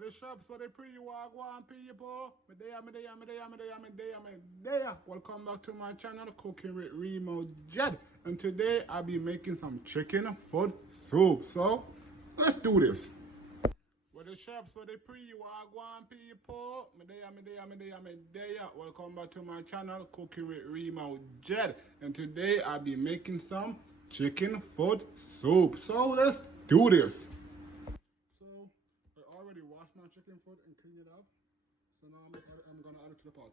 What the shops, what they pre you walk one people? Me there. Welcome back to my channel, Cooking with Remo Jed. And today I'll be making some chicken foot soup. So let's do this. What the shops, what they pre you walk one people? Me there. Welcome back to my channel, Cooking with Remo Jed. And today I'll be making some chicken foot soup. So let's do this. So I already washed my chicken foot and cleaned it up. So now I'm gonna add it to the pot.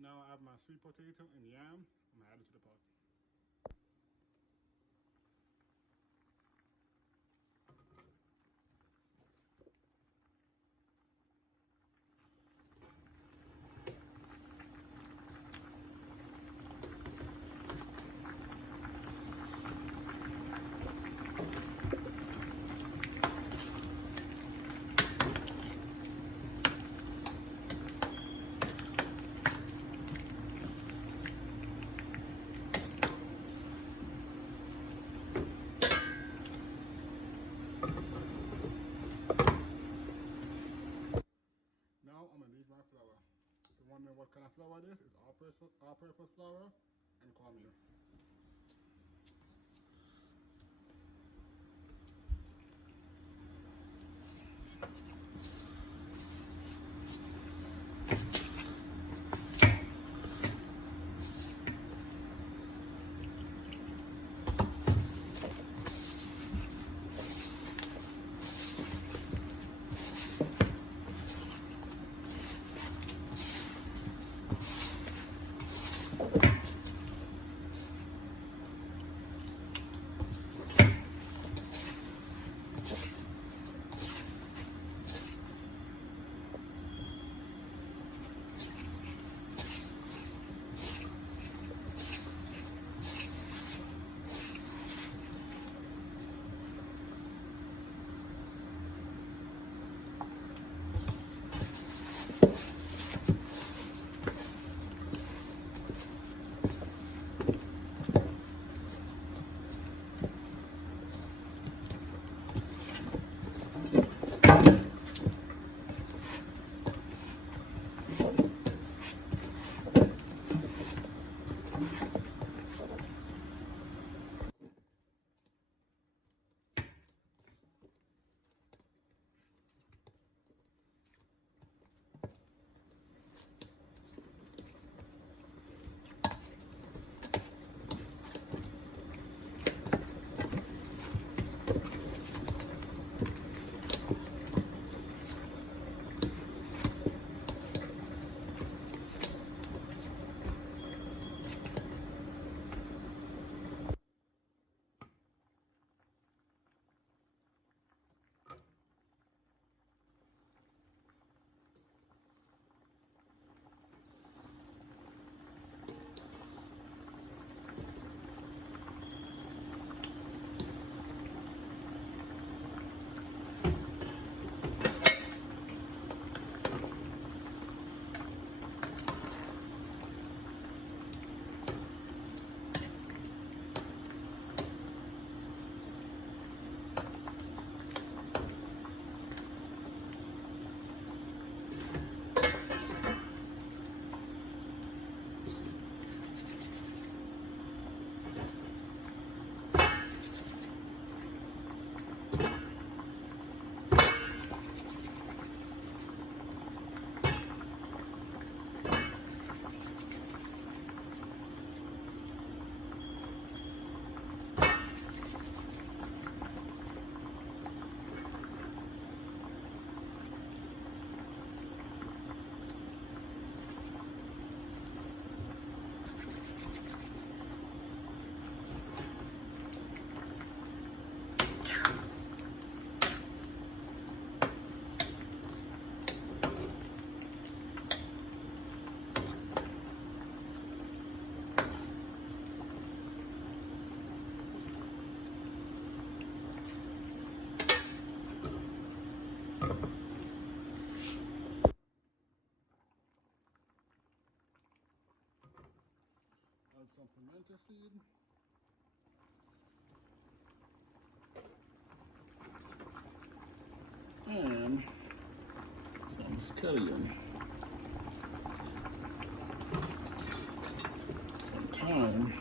Now I have my sweet potato and yam. I'm gonna add it to the pot. Now I'm gonna leave my flour. If you're wondering what kind of flour this is, all-purpose flour and cornmeal. potato seed. And some scallion. Some thyme.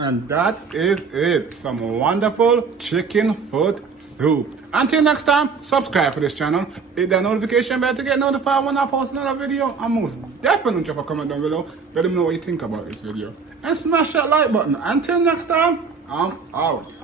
And that is it. Some wonderful chicken foot soup. Until next time, subscribe to this channel. Hit that notification bell to get notified when I post another video. And most definitely drop a comment down below. Let me know what you think about this video. And smash that like button. Until next time, I'm out.